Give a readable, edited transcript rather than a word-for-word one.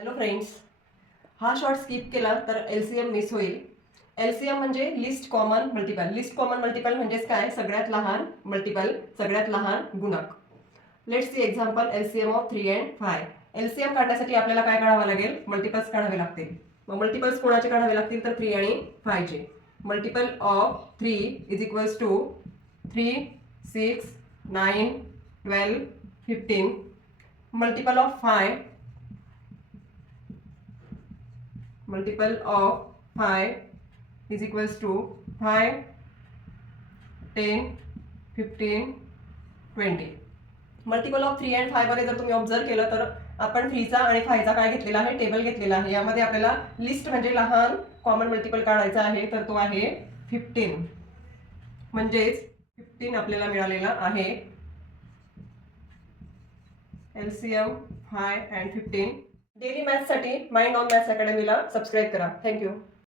Hello friends, हा short skip केला तर LCM मिस होईल. LCM म्हणजे list common multiple. List common multiple म्हणजेच काय? सगळ्यात लहान मल्टिपल, सगळ्यात लहान गुणक. Let's see example LCM of 3 and 5. LCM काढण्यासाठी आपल्याला काय काढावं लागेल? मल्टिपल्स काढावे लागतील. मग मल्टिपल्स कोणाचे काढावे लागतील? तर 3 आणि 5 चे. Multiple of 3 is equals to 3, 6, 9, 12, 15. Multiple of 5 multiple of 5 is equals to 5, 10, 15, 20. Multiple of 3 and 5 मध्ये जर तुम्ही ऑब्झर्व केलं तर आपण 3चा आणि 5चा काय घेतलेला आहे? टेबल घेतलेला आहे. यामध्ये आपल्याला लिस्ट म्हणजे लहान कॉमन मल्टिपल काढायचा आहे, तर तो आहे 15. म्हणजेच 15 आपल्याला मिळालेला आहे. LCM 5 and 15. डेली मॅथ्ससाठी माइंड ऑन मॅथ्स अकॅडमीला सबस्क्राईब करा. थँक्यू.